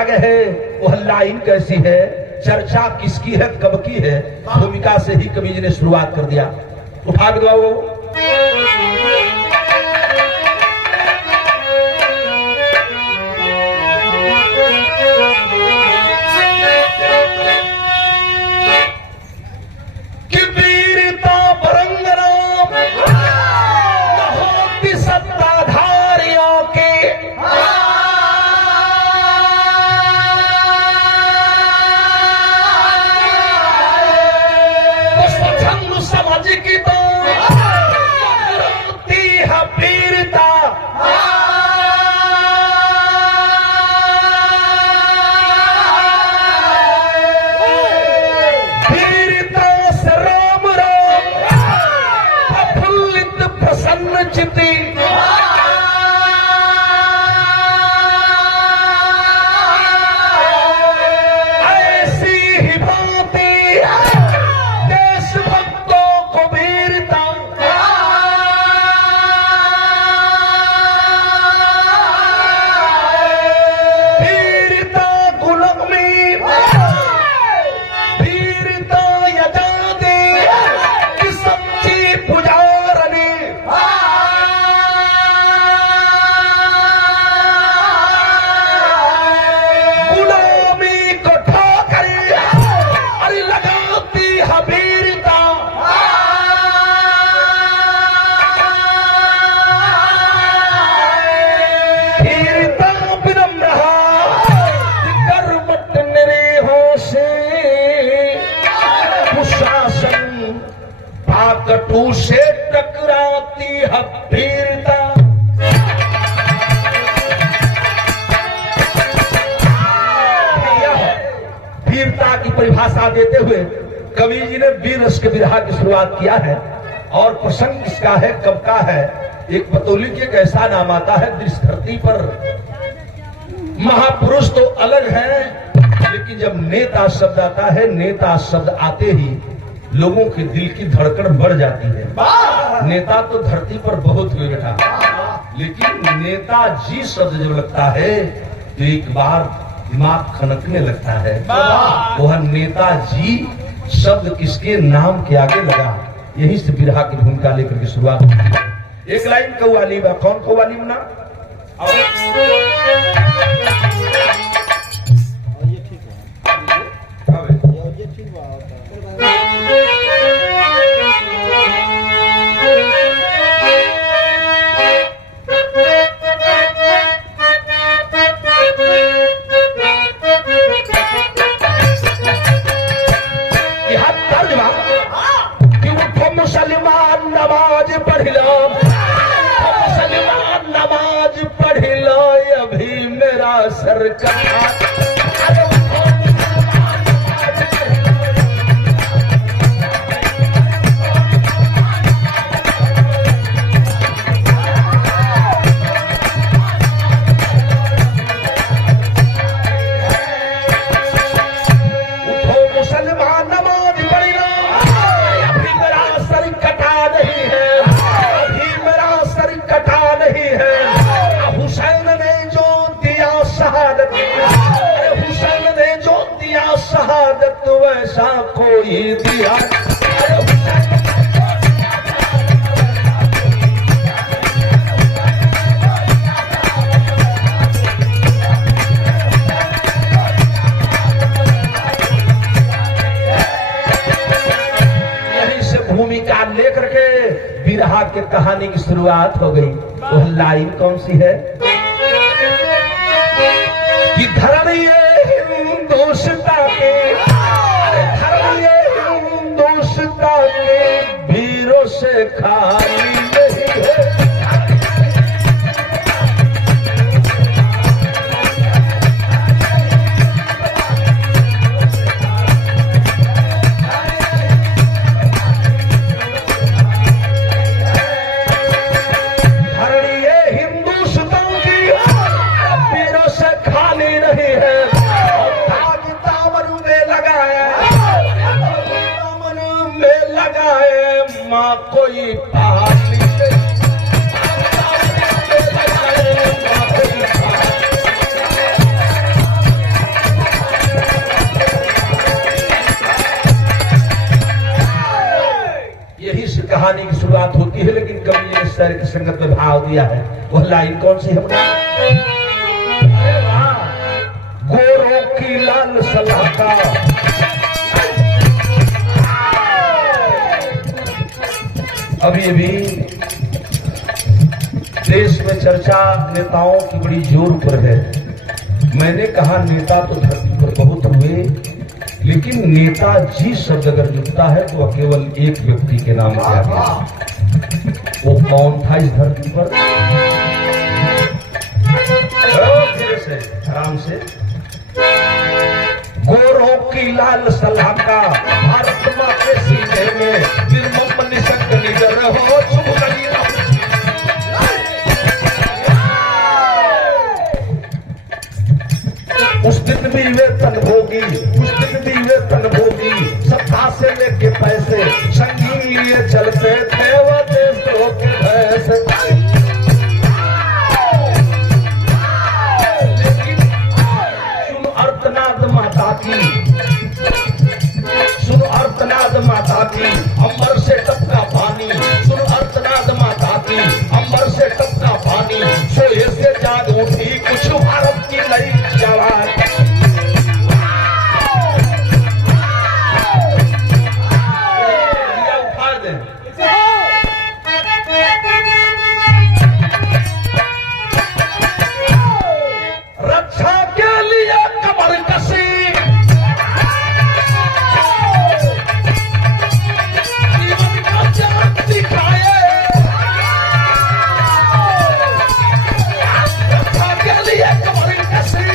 जगह है वह लाइन कैसी है, चर्चा किसकी है, कब की है, भूमिका से ही कवि जी ने शुरुआत कर दिया। उठा के दो कटु से टकराती है वीरता। वीरता की परिभाषा देते हुए कवि जी ने वीर रस के विरह की शुरुआत किया है। और प्रसंग किसका है, कब का है, एक बतौली के एक ऐसा नाम आता है जिस धरती पर महापुरुष तो अलग है, लेकिन जब नेता शब्द आता है, नेता शब्द आते ही लोगों के दिल की धड़कन बढ़ जाती है। नेता तो धरती पर बहुत हुए बेटा, लेकिन नेताजी शब्द जब लगता है तो एक बार दिमाग खनकने लगता है। वह नेताजी शब्द किसके नाम के आगे लगा, यही से बिरहा की भूमिका लेकर के शुरुआत की। एक लाइन कव्वाली बा, कौन कव्वाली बना मुसलमान नमाज पढ़ लो, मुसलमान नमाज पढ़ लो, अभी मेरा सर कटा। शहादत वैसा कोई दिया। यहीं से भूमिका लेकर के बिरहा के कहानी की शुरुआत हो गई। वह लाइन कौन सी है कि धरणी हिंदुस्तान के, हिंदुस्तान के वीरों से खाली नहीं है। माँ कोई पहाड़ी कहानी की शुरुआत होती है, लेकिन कवि ने शहर की संगत में भाव दिया है। वह लाइन कौन सी है? अरे वाह, गोरों की लाल सलाका, अभी अभी देश में चर्चा नेताओं की बड़ी जोर पर है। मैंने कहा नेता तो धरती पर बहुत हुए, लेकिन नेताजी शब्द अगर जुटता है तो केवल एक व्यक्ति के नाम से आ गया। वो कौन था इस धरती पर? धीरे से, आराम से। गोरों की लाल सलाका, भारत माँ के सीने में निर्मम निशंक निडर हो, शुभ कली उस दिन भी वेतन भोगी, उस दिन भी वेतन भोगी, सत्ता से लेके पैसे संगीन लिए चलते थे वो देशों के भैंसे। लेकिन सुन अर्तनाद माता की, सुन अर्तनाद माता की, अंबर से टपका पानी, सुन अर्तनाद माता की, अंबर से टपका पानी, सोए से जाग उठी कुछ भारत की नई जवान। रक्षा के लिए कमर कसी, जीवन का त्याग दिखाए, रक्षा के लिए कमर कसी,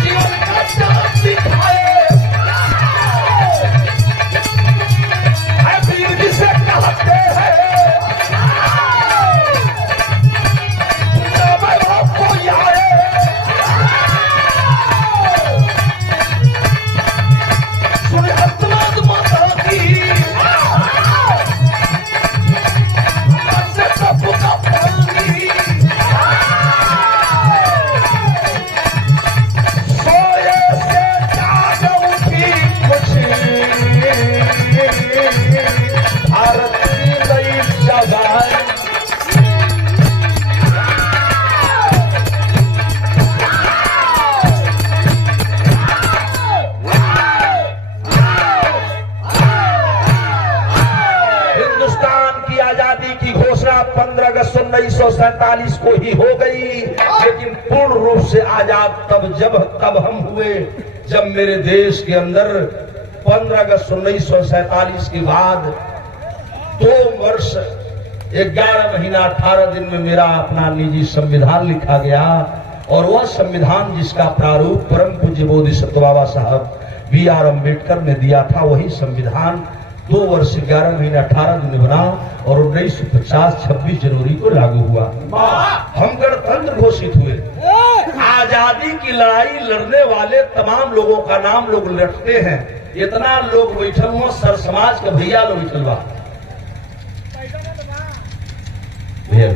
जीवन का त्याग दिखाए। वीर जिसे कहते हैं हिंदुस्तान की आजादी की घोषणा 15 अगस्त 1947 को ही हो गई, लेकिन पूर्ण रूप से आजाद तब हम हुए जब मेरे देश के अंदर 15 अगस्त 1947 के बाद 2 वर्ष 11 महीना 18 दिन में मेरा अपना निजी संविधान लिखा गया। और वह संविधान जिसका प्रारूप परम पूज्य बोधिसत्व बाबा साहब B.R. अम्बेडकर ने दिया था, वही संविधान 2 वर्ष 11 महीने 18 दिन बना और 1950 26 जनवरी को लागू हुआ। हम गणतंत्र घोषित हुए। आजादी की लड़ाई लड़ने वाले तमाम लोगों का नाम लोग लटते हैं। इतना लोग बैठल हुआ, सर समाज के भैया लोग बैठल बा, भैया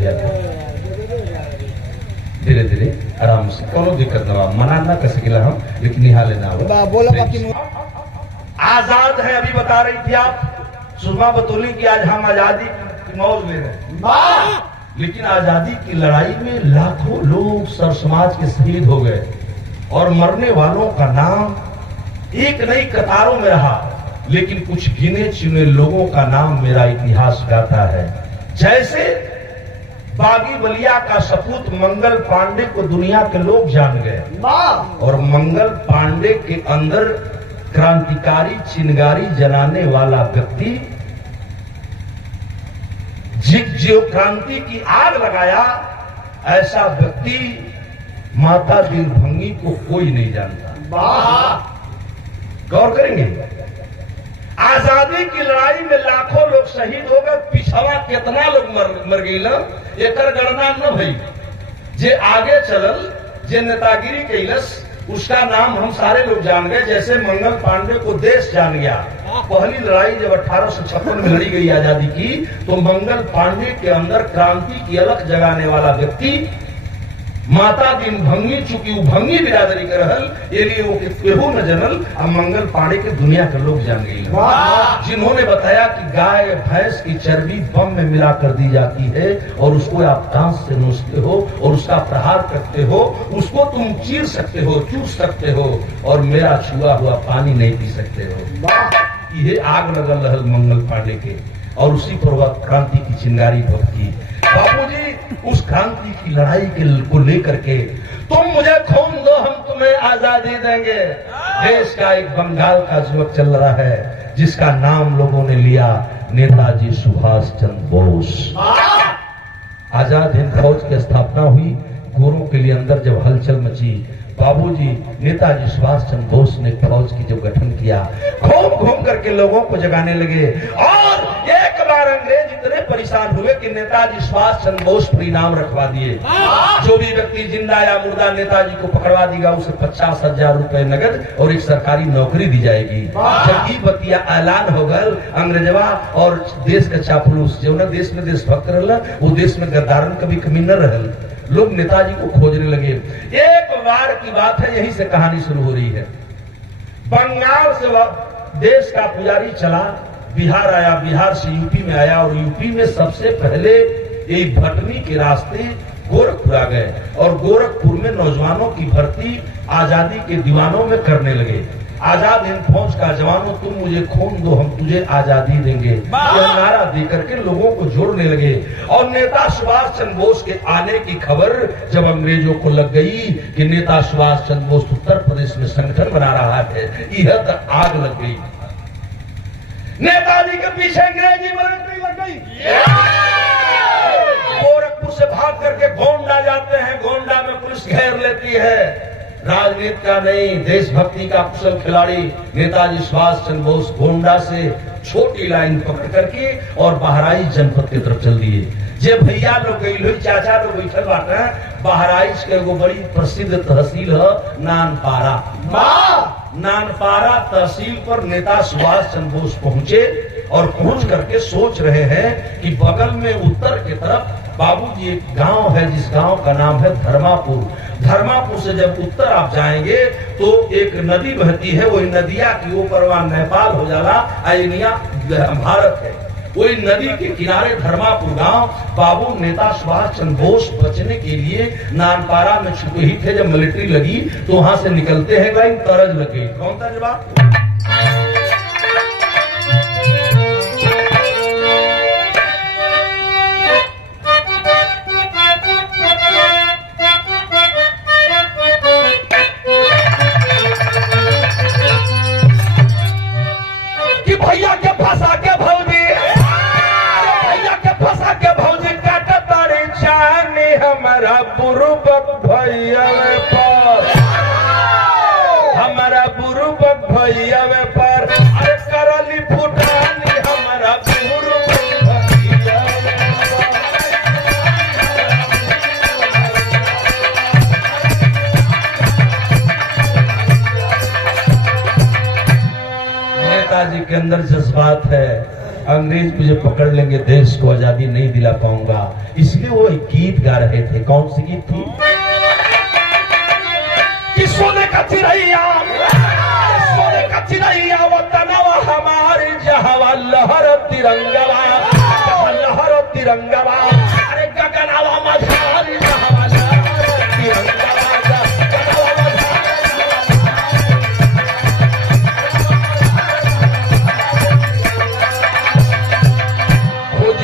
धीरे धीरे आराम से, कोनो दिक्कत ना, मना ना कर सकेला हम, लेकिन निहाले ना हो। आजाद है, अभी बता रही थी आप सुषमा बतौली की, आज हम आजादी की मौज ले रहे हैं, लेकिन आजादी की लड़ाई में लाखों लोग सर समाज के शहीद हो गए और मरने वालों का नाम एक नई कतारों में रहा, लेकिन कुछ गिने चुने लोगों का नाम मेरा इतिहास गाता है। जैसे बागी बलिया का सपूत मंगल पांडे को दुनिया के लोग जान गए, और मंगल पांडे के अंदर क्रांतिकारी चिंगारी जलाने वाला व्यक्ति, जो क्रांति की आग लगाया, ऐसा व्यक्ति माता दीनभंगी को कोई नहीं जानता। गौर करेंगे, आजादी की लड़ाई में लाखों लोग शहीद हो गए, पिछवा कितना लोग मर गई ना, एकर गणना न भई। जे आगे चलल, जे नेतागिरी कैलस, उसका नाम हम सारे लोग जान गए। जैसे मंगल पांडे को देश जान गया। पहली लड़ाई जब 1856 में लड़ी गई आजादी की, तो मंगल पांडे के अंदर क्रांति की अलख जगाने वाला व्यक्ति माता दिन भंगी चुकी भंगी बिरादरी के रहल ये लिए वो केहू न जनल आ मंगल पांडे के दुनिया के लोग जान गई, जिन्होंने बताया कि गाय भैंस की चर्बी बम में मिला कर दी जाती है और उसको आप दांत से नोचते हो और उसका प्रहार करते हो, उसको तुम चीर सकते हो, चूस सकते हो और मेरा छुआ हुआ पानी नहीं पी सकते हो। ये आग लगल रहल मंगल पांडे के और उसी पर वह क्रांति की चिंगारी भक्ति। बाबूजी उस क्रांति की लड़ाई को लेकर के तुम मुझे खून दो हम तुम्हें आजादी देंगे। देश का एक बंगाल का युवक चल रहा है जिसका नाम लोगों ने लिया नेताजी सुभाष चंद्र बोस। आजाद हिंद फौज की स्थापना हुई, गोरों के लिए अंदर जब हलचल मची, बाबूजी नेताजी सुभाष चंद्र बोस ने फौज की जो गठन किया, घूम घूम करके लोगों को जगाने लगे और एक बार अंग्रेज इतने परेशान हुए कि नेताजी सुभाष चंद्र बोस पर इनाम रखवा दिए। जो भी व्यक्ति जिंदा या मुर्दा नेताजी को पकड़वा देगा उसे 50,000 रुपए नगद और एक सरकारी नौकरी दी जाएगी। जब ये बतिया ऐलान हो गल, अंग्रेजवा और देश का चापलूस जो न देश में देशभक्त रहला वो देश में गद्दारन कभी कमी न रहल, लोग नेताजी को खोजने लगे। एक बार की बात है, यहीं से कहानी शुरू हो रही है। बंगाल से देश का पुजारी चला, बिहार आया, बिहार से यूपी में आया और यूपी में सबसे पहले ये भटनी के रास्ते गोरखपुर आ गए और गोरखपुर में नौजवानों की भर्ती आजादी के दीवानों में करने लगे। आजाद हिंद फौज का जवानों तुम मुझे खून दो हम तुझे आजादी देंगे, यह नारा देकर के लोगों को जोड़ने लगे। और नेता सुभाष चंद्र बोस के आने की खबर जब अंग्रेजों को लग गई कि नेता सुभाष चंद्र बोस उत्तर प्रदेश में संगठन बना रहा है, यह तक आग लग गई। नेताजी के पीछे अंग्रेजी मिलिट्री लग गई। गोरखपुर से भाग करके गोंडा जाते हैं, गोंडा में पुलिस घेर लेती है। राजनीति का नहीं, देशभक्ति का कुशल खिलाड़ी नेताजी सुभाष चंद्र बोस गोंडा से छोटी लाइन पकड़ करके और बहराइच जनपद की तरफ चल दिए। जे भैया लोग गई, चाचा लोग बैठल बाटे, बहराइच के एगो बड़ी प्रसिद्ध तहसील है नानपारा। नानपारा तहसील पर नेता सुभाष चंद्र बोस पहुंचे और पहुंच करके सोच रहे हैं कि बगल में उत्तर की तरफ बाबूजी एक गांव है जिस गांव का नाम है धर्मापुर। धर्मापुर से जब उत्तर आप जाएंगे तो एक नदी बहती है, वही नदिया की ऊपर वहां नेपाल हो जाला, आइनिया भारत है। वही नदी के किनारे धर्मापुर गांव। बाबू नेता सुभाष चंद्र बोस बचने के लिए नानपारा में छुपे ही थे। जब मिलिट्री लगी तो वहां से निकलते हैं, लाइन तरज लग गई। कौन था जवाब? भैया के फंसा के भौजी, भैया के फंसा के भौजी काटा तारी चानी हमारा बुरुबक भैया पर, हमारा बुरुबक भैया पर, अरे करली फुटानी हमारा बुरुबक भैया नेताजी के अंदर जज्बात है, अंग्रेज मुझे पकड़ लेंगे, देश को आजादी नहीं दिला पाऊंगा, इसलिए वो एक गीत गा रहे थे। कौन सी गीत थी? कि सोने का चिरैया, सोने का चिरैया वो तनवा हमारे जहावा लहर तिरंगवा, लहर तिरंगवा, अरे गगनवा मझारी जहावा लहर तिरंगवा।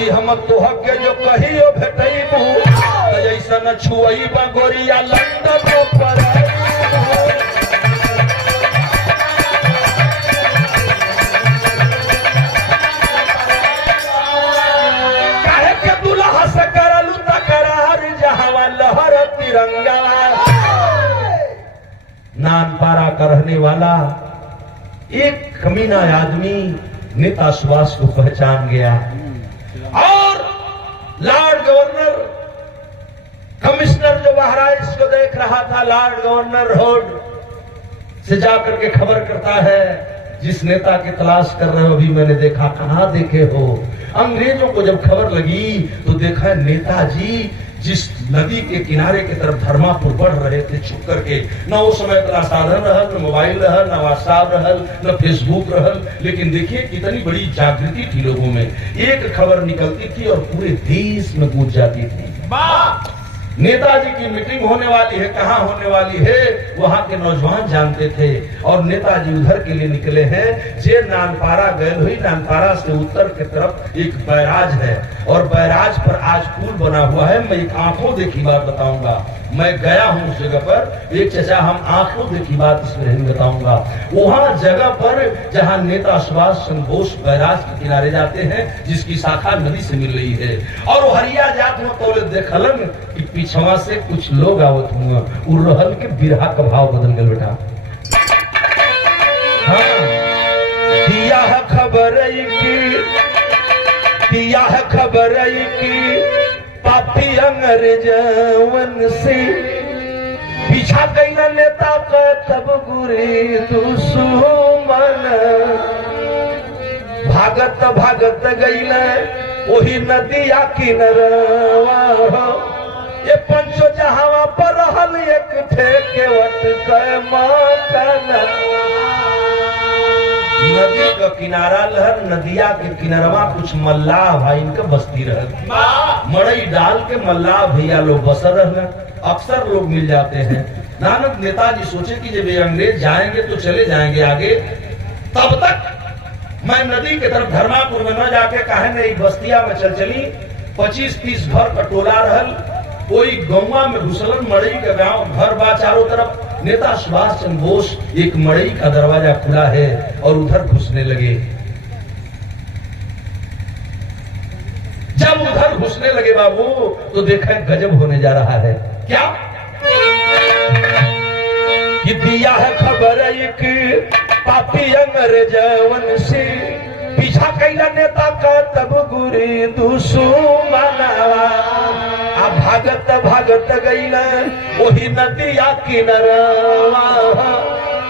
हम तोह के जो कहियो भेटैबू ऐसा न छुई बगोरिया लंदन पर काहे के दुल्हा से करलू तकरार जहां लहर तिरंगा। नानपारा का रहने वाला एक कमीना आदमी नेता सुभाष को पहचान गया और लॉर्ड गवर्नर कमिश्नर जो बहराइच को देख रहा था, लॉर्ड गवर्नर रोड से जाकर के खबर करता है, जिस नेता की तलाश कर रहे हो अभी मैंने देखा। कहां देखे हो? अंग्रेजों को जब खबर लगी तो देखा नेताजी जिस नदी के किनारे की तरफ धर्मापुर बढ़ रहे थे छुप करके, न उस समय इतना साधन रहल, न मोबाइल रहल, न व्हाट्सएप रहल, न फेसबुक रहल, लेकिन देखिए कितनी बड़ी जागृति थी लोगों में। एक खबर निकलती थी और पूरे देश में गूंज जाती थी, नेताजी की मीटिंग होने वाली है, कहाँ होने वाली है, वहां के नौजवान जानते थे और नेताजी उधर के लिए निकले हैं। जे नानपारा गए हुई, नानपारा से उत्तर की तरफ एक बैराज है और बैराज पर आज पुल बना हुआ है। मैं एक आंखों देखी बात बताऊंगा, मैं गया हूं उस जगह पर, एक चचा हम आंखों देखी बात इसमें बताऊंगा। वहां जगह पर जहां नेता सुभाष चंद्र बोस बैराज के किनारे जाते हैं, जिसकी शाखा नदी से मिल रही है, और हरिया जात में तौले देखलन कि पीछवा से कुछ लोग आवत हुआ, रहल के बिरहा का भाव बदल गए बेटा। हाँ, दिया है खबर की पापी अंग्रेजवन से पीछा कैला नेता का तब गुरी दुश्मन, भागत गईला वही नदिया किनरवा, ये पंचो जहावा पर रहल एक ठेकेवट के मकान। नदी का किनारा लहर, नदिया के किनारवा कुछ मल्लाह भाई इनका बस्ती रहल, मड़ई डाल के मल्लाह भैया लोग बसर रहना, अक्सर लोग मिल जाते हैं। नानक नेताजी सोचे कि जब ये अंग्रेज जाएंगे तो चले जाएंगे आगे, तब तक मैं नदी के तरफ धर्मापुर में न जाके काहे नहीं बस्तिया में चली। 25-30 घर का टोला रहल, कोई गौवा में घुसलन, मड़ई का गांव घर बा चारों तरफ। नेता सुभाष चंद्र बोस एक मड़ई का दरवाजा खुला है और उधर घुसने लगे। जब उधर घुसने लगे बाबू तो देखा गजब होने जा रहा है। क्या कि दिया है खबर एक पापी अंग्रेजवन से पीछा कैला नेता का तब गुरी दुश्मनवा, भागत गईला वही नदिया किनरवा,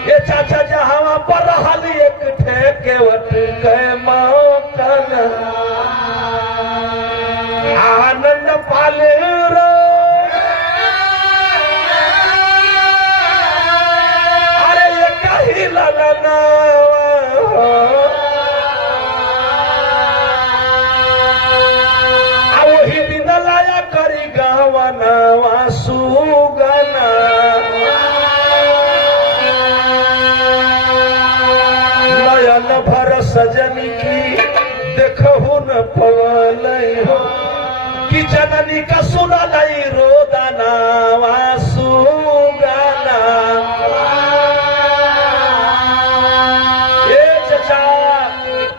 ये चाचा जहां पर रहल एक ठेकेवट के मकान। आनंद पाले रो अरे ये कही लगना, वही दिन लाया करी गावना सुगना, नयन भर सजनी की देखहु न पवलई हो, कि जननी का सुनलई रोदना सुगना।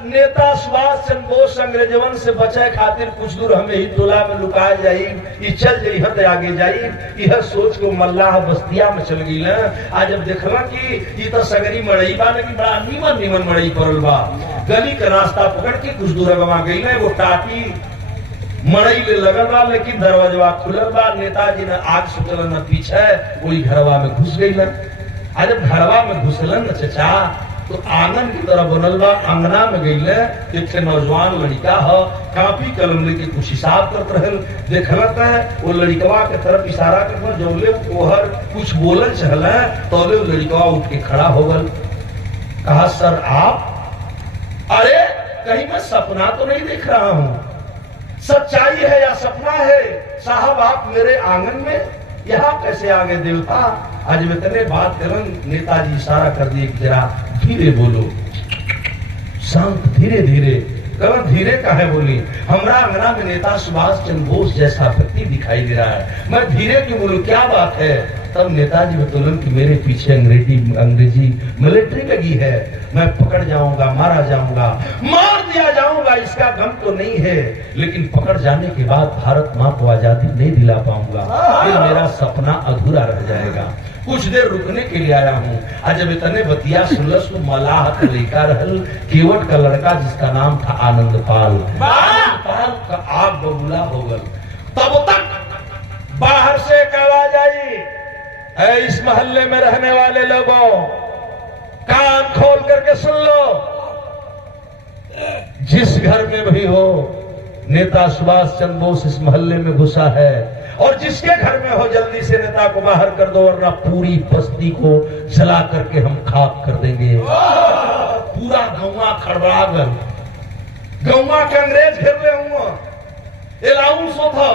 नेता सुभाष चंद्र बोस अंग्रेजवन से बचे खातिर कुछ दूर हमें ही टोला में लुका जाई, चल जाई हद आगे जाई, यह सोच को मल्लाह बस्तिया में चल गई। आज जब देखला कि ये तो सगरी मड़ई बा, लेकिन बड़ा नीमन मड़ई पड़ल बा, गली का रास्ता पकड़ के कुछ दूर अगवा गई ना, वो टाटी मड़ई ले लगल बा, लेकिन दरवाजा खुलल बा। नेताजी ने आग सुतल न पीछे वही घरवा में घुस गई। आज जब घरवा में घुसलन न चचा तो आंगन की तरह बनल बा, अंगना में गई एक नौजवान लड़का है, कापी कलम लेके कुछ हिसाब करत रहल। देखलत है वो लड़कवा के तरफ इशारा कर, जौले ओहर कुछ बोलल चहल तो लड़कवा उठ के खड़ा हो गल। कहा सर आप? अरे कहीं मैं सपना तो नहीं देख रहा हूँ, सच्चाई है या सपना है? साहब आप मेरे आंगन में यहाँ कैसे आ गए देवता? आज मैं तेरे बात करूं, नेताजी इशारा कर दिए कि जरा धीरे बोलो, शांत धीरे धीरे। करण धीरे काहे बोली? हमरा अंगना में नेता सुभाष चंद्र बोस जैसा व्यक्ति दिखाई दे रहा है, मैं धीरे क्यों बोलूं, क्या बात है? तब नेताजी बतौलन कि मेरे पीछे अंग्रेजी मिलिट्री लगी है, मैं पकड़ जाऊंगा, मारा जाऊंगा, मार दिया जाऊंगा, इसका गम तो नहीं है, लेकिन पकड़ जाने के बाद भारत मां को आजादी नहीं दिला पाऊंगा, फिर मेरा सपना अधूरा रह जाएगा। कुछ देर रुकने के लिए आया हूँ। आज जब इतने बतिया सुलस मलाह का लेकर रहल, केवट का लड़का जिसका नाम था आनंदपाल का आग बबूला हो गल। तब तक बाहर से एक आवाज आई, इस मोहल्ले में रहने वाले लोगों कान खोल करके सुन लो, जिस घर में भी हो नेता सुभाष चंद्र बोस इस मोहल्ले में घुसा है और जिसके घर में हो जल्दी से नेता को बाहर कर दो वरना पूरी बस्ती को जला करके हम खाक कर देंगे। पूरा गौवा खड़बड़ा गल, गौवा के अंग्रेज घेर ले हुआ अलाउंस था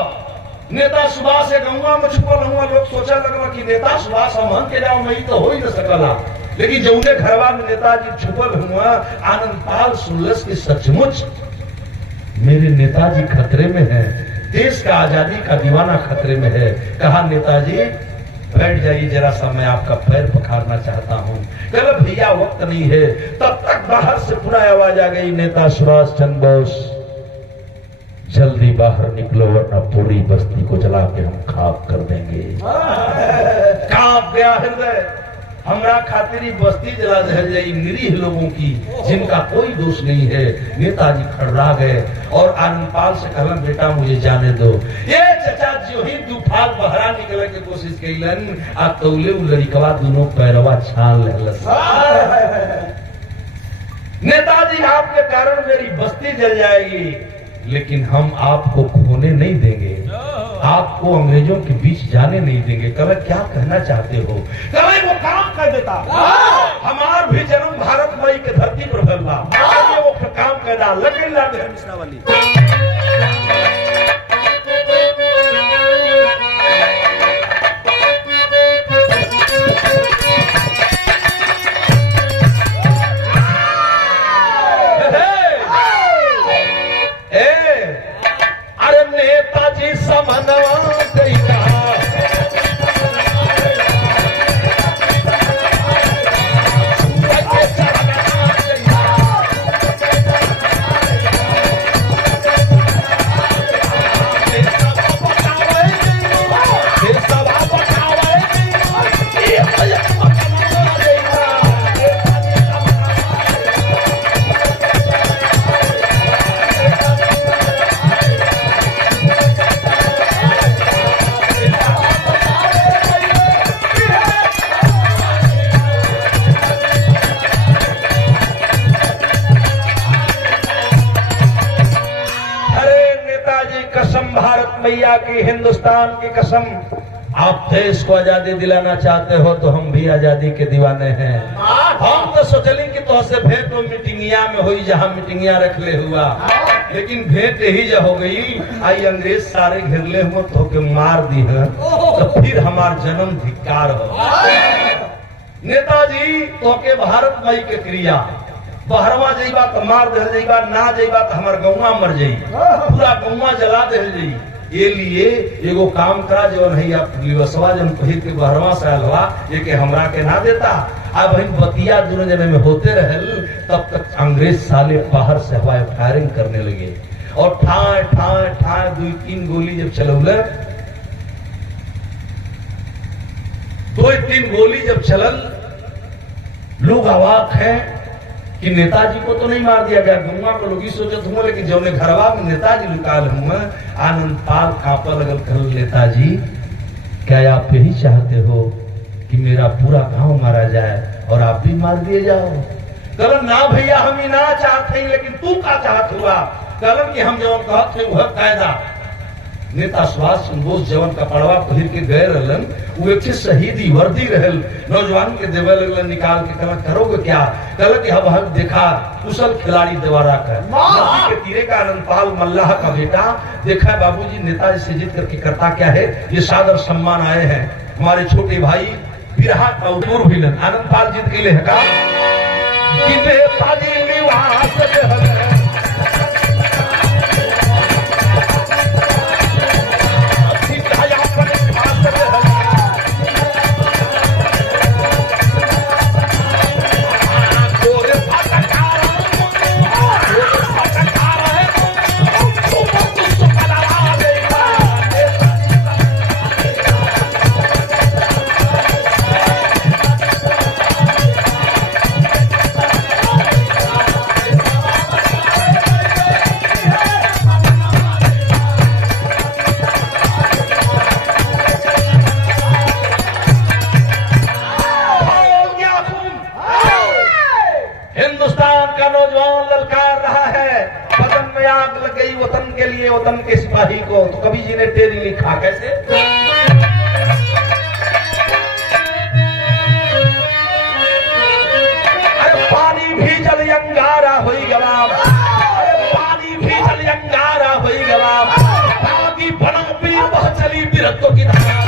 नेता सुभाष गौवा में छुपल हुआ। लोग सोचा लगला कि नेता सुभाष हम के जाओ नहीं तो हो ही न सकला, लेकिन जौने घरवा में नेताजी छुपल हुआ आनंदपाल सुनलस की सचमुच मेरे नेताजी खतरे में है, देश का आजादी का दीवाना खतरे में है। कहा नेताजी बैठ जाइए जरा सा, मैं आपका पैर पखारना चाहता हूँ। कहा भैया वक्त नहीं है। तब तक बाहर से पूरा आवाज आ गई, नेता सुभाष चंद्र बोस जल्दी बाहर निकलो वरना पूरी बस्ती को जला के हम खाक कर देंगे। कांप गया हृदय, हमरा खातिर बस्ती जला दहल जाई निरीह लोगों की जिनका कोई दोष नहीं है। नेताजी खड़रा गए और आनंदपाल से कहलन बेटा मुझे जाने दो। ये चचा जो ही तूफान बहरा निकले की कोशिश कैलन आ तौले उ लड़कवा दोनों पैरवा छान लेलस। नेताजी आपके कारण मेरी बस्ती जल जाएगी लेकिन हम आपको खोने नहीं देंगे, आपको अंग्रेजों के बीच जाने नहीं देंगे। कल क्या कहना चाहते हो? कल वो काम कर देता, हमार भी जन्म भारत माई के धरती पर भरला, वो काम करना लगे लागे हमेशा वाली। नेताजी समनवा गईला मैया की हिंदुस्तान की कसम, आप देश को आजादी दिलाना चाहते हो तो हम भी आजादी के दीवाने हैं। हम तो सोचली कि तो से भेंट तो मीटिंगिया में हुई जहाँ मीटिंगिया रख ले हुआ, लेकिन भेंट ही जब हो गई आई अंग्रेज सारे घेरले हुए तो के मार दी है तो फिर हमार जन्म धिक्कार हो। नेताजी तो के भारत माई के क्रिया बहरवा जाइबा तो मार दे जाइबा, ना जाइबा तो हमार गौवा मर जाई, पूरा गौवा जला दे जाई। ये लिए एगो काम करा जो नहीं आप लिवसवा जन पहिर के बहरवा से अलवा ये के हमरा के ना देता। अब हम बतिया दोनों जने में होते रहल तब तक अंग्रेज साले बाहर से हवाई फायरिंग करने लगे और ठाए ठाए ठाए 2-3 गोली जब चलौले, 2-3 गोली जब चलल लोग अवाक है कि नेताजी को तो नहीं मार दिया गया। गंगा को लोग सोचते हुए लेकिन जो घरवा में नेताजी निकाल हुए आनंदपाल कांपा लगल कर नेताजी क्या आप यही चाहते हो कि मेरा पूरा गांव मारा जाए और आप भी मार दिए जाओ? कलन ना भैया हम ही ना चाहते लेकिन तू क्या चाहत हुआ? कलन कि हम जो कहते वह कायदा। नेता सुभाष चंद्र बोस जवन कपड़वा पहिर के गए रहलन वो एक शहीदी वर्दी रहल, नौजवान के देवे लगलन निकाल के कहला करोगे क्या? कहला कि हम देखा कुशल खिलाड़ी देवारा कर के तीरे का आनंदपाल मल्लाह का बेटा देखा बाबूजी नेताजी से जीत करके करता क्या है, ये सादर सम्मान आए हैं हमारे छोटे भाई बिरहा का भी आनंदपाल जीत के लिए है का कि नेताजी निवास हिंदुस्तान का नौजवान ललकार रहा है, मन में आग लग गई वतन के लिए, वतन के सिपाही को, तो कवि जी ने तेरी लिखा कैसे? अरे पानी भी जल अंगारा होई गवा, अरे पानी भी जल अंगारा होई गवा, बागी बना भी बह चली बिरत्तों की धारा।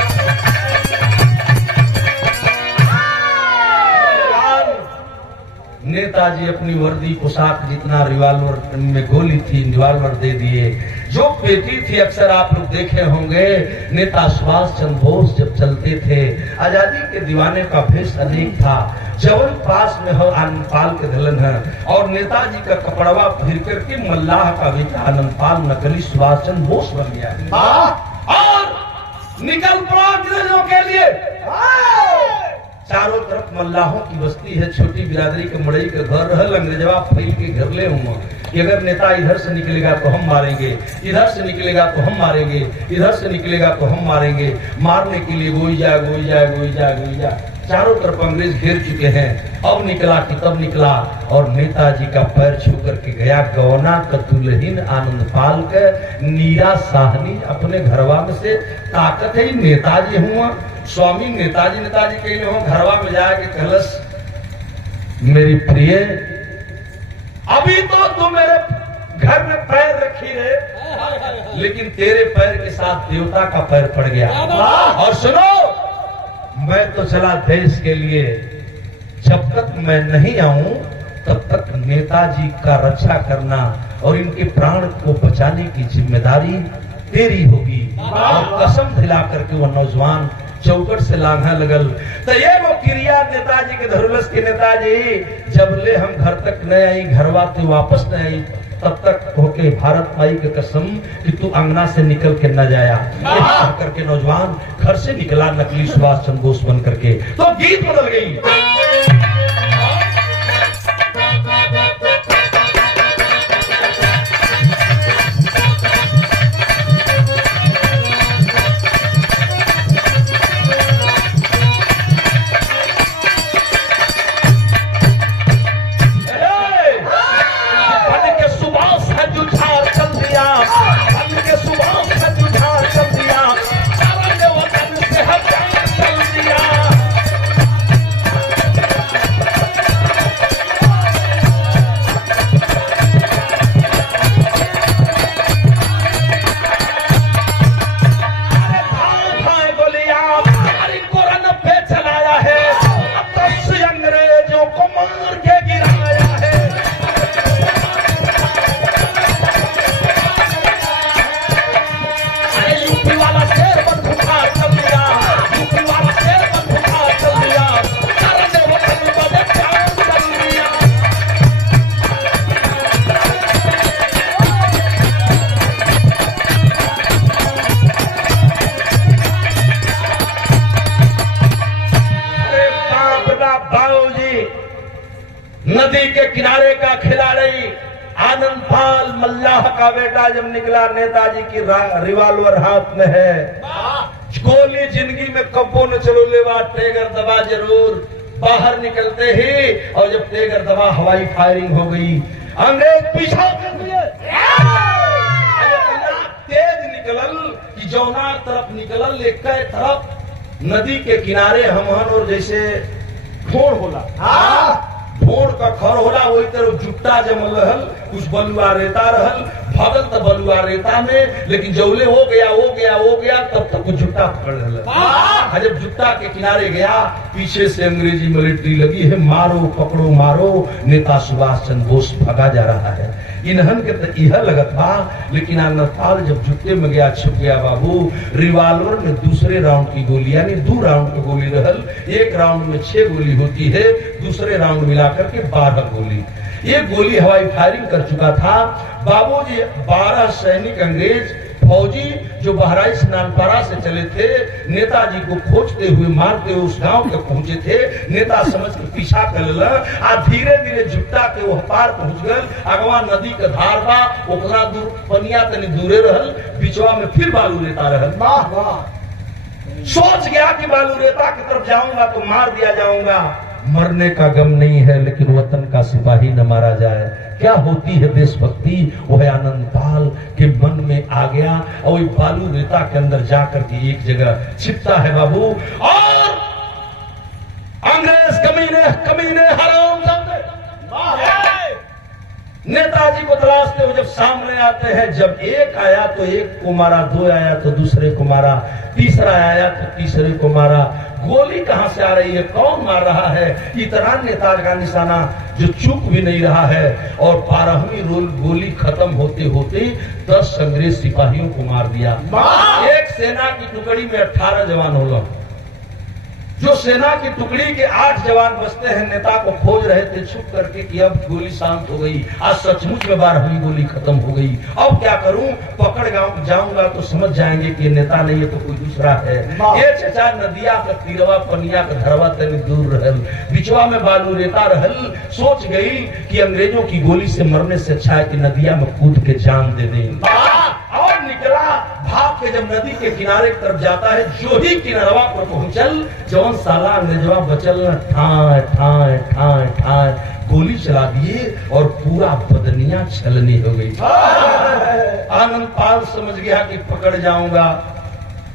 नेताजी अपनी वर्दी पोशाक जितना रिवाल्वर में गोली थी रिवाल्वर दे दिए। जो पेटी थी अक्सर आप लोग देखे होंगे, नेता सुभाष चंद्र बोस जब चलते थे, आजादी के दीवाने का भेष अनेक था। जवन पास में हो आनंदपाल के धलन है और नेताजी का कपड़वा फिर करके मल्लाह का बेटा आनंदपाल नकली सुभाष चंद्र बोस बन गया और निकल पड़ा अंग्रेजों के लिए। चारों तरफ मल्लाहों की बस्ती है, छोटी बिरादरी के मड़ई के घर रहल, अंग्रेजवा फैल के घर ले हुआ कि अगर नेता इधर से निकलेगा तो हम मारेंगे, इधर से निकलेगा तो हम मारेंगे, इधर से निकलेगा तो हम मारेंगे। मारने के लिए गोई जा गोई जा गोई जा गोई जा, चारों तरफ अंग्रेज घेर चुके हैं। अब निकला कि तब निकला और नेताजी का पैर छू करके गया गौना कतुलहीन आनंदपाल के नीरा साहनी अपने घरवा में से ताकत है नेताजी हुआ स्वामी नेताजी नेताजी के लिए घरवा में जाके कहलस, मेरी प्रिय अभी तो तू मेरे घर में पैर रखी रहे, लेकिन तेरे पैर के साथ देवता का पैर पड़ गया। और सुनो, मैं तो चला देश के लिए, जब तक मैं नहीं आऊं तब तक नेताजी का रक्षा करना और इनके प्राण को बचाने की जिम्मेदारी तेरी होगी। और कसम दिला करके वो नौजवान चौकट से लांघा लगल। तो ये वो क्रिया नेताजी के धरुलस के नेताजी जब ले हम घर तक न आई, घरवा ते वापस न आई, तब तक होके भारत माई के कसम कि तू अंगना से निकल के न जाया। करके नौजवान घर से निकला नकली सुभाष चंद्र बोस बन करके। तो गीत बदल गई। नदी के किनारे का खिलाड़ी आनंदपाल मल्लाह का बेटा जब निकला, नेताजी की रिवाल्वर हाथ में है। गोली जिंदगी में कब्बो न चलो लेवा, टेगर दबा जरूर। बाहर निकलते ही और जब टेगर दबा हवाई फायरिंग हो गई, अंग्रेज पीछा कर दिए। तेज निकलल कि जौना तरफ निकलल एक तरफ नदी के किनारे हमहन और जैसे ढोड़ होला, ढोड़ का खर होला, वही तरफ जुट्टा जमल रहल, कुछ बलुआ रेता रहल, भगल तो बलुआ रेता में, लेकिन जौले हो गया तब तक कुछ जुट्टा पकड़ रहल। जब जुट्टा के किनारे गया, पीछे से अंग्रेजी मिलिट्री लगी है, मारो पकड़ो मारो, नेता सुभाष चंद्र बोस भगा जा रहा है। इन्हन के तो यह लगत बा, लेकिन आनंदपाल जब जुट्टे में गया, छुप गया बाबू। रिवाल्वर में दूसरे राउंड की गोली, यानी 2 राउंड की गोली रहल, एक राउंड में 6 गोली होती है, दूसरे राउंड मिलाकर के 12 गोली। ये गोली हवाई फायरिंग कर चुका था बाबूजी। 12 सैनिक अंग्रेज फौजी जो बहराइच नानपारा से चले थे, नेताजी को खोजते हुए मारते हुए उस गांव तक पहुंचे थे। नेता समझ के पीछा कर आ धीरे धीरे जुट्टा के वो पार पहुंच गए। अगवा नदी के धार बा, ओकरा दूर पनिया तनी दूरे रहल, बिचवा में फिर बालू रेता रहल। सोच गया कि बालू रेता की तरफ जाऊंगा तो मार दिया जाऊंगा, मरने का गम नहीं है, लेकिन वतन का सिपाही न मारा जाए। क्या होती है देशभक्ति, वह आनंद पाल के मन में आ गया और वही बालू रेता के अंदर जाकर के एक जगह छिपता है बाबू। और अंग्रेज कमीने हरामजादे नेताजी को तलाशते हुए जब सामने आते हैं, जब एक आया तो एक को मारा, दो आया तो दूसरे को मारा, तीसरा आया तो तीसरे को मारा। गोली कहां से आ रही है, कौन मार रहा है, इतना नेताजी का निशाना जो चूक भी नहीं रहा है। और 12वीं गोली खत्म होते होते 10 अंग्रेज सिपाहियों को मार दिया। एक सेना की टुकड़ी में 18 जवान होगा। जो सेना की टुकड़ी के 8 जवान बचते हैं, नेता को खोज रहे थे छुप करके कि अब गोली शांत हो गई, आज सचमुच में 12वीं गोली खत्म हो गई, अब क्या करूं, पकड़ जाऊंगा तो समझ जाएंगे कि नेता नहीं है तो कोई दूसरा है। ये चचा नदिया का तीरवा पनिया का धरवा तनी दूर रहल, बिचवा में बालू रेता रहल। सोच गई कि अंग्रेजों की गोली से मरने से अच्छा है कि नदिया में कूद के जान दे दें। और निकला भाग के, जब नदी के किनारे की तरफ जाता है, जो ही किनारवा पर पहुंचल, जवन साला अंग्रेजवा बचल न ठाए ठाए ठाए ठाए गोली चला दिए और पूरा बदनिया छलनी हो गई। आनंद पाल समझ गया कि पकड़ जाऊंगा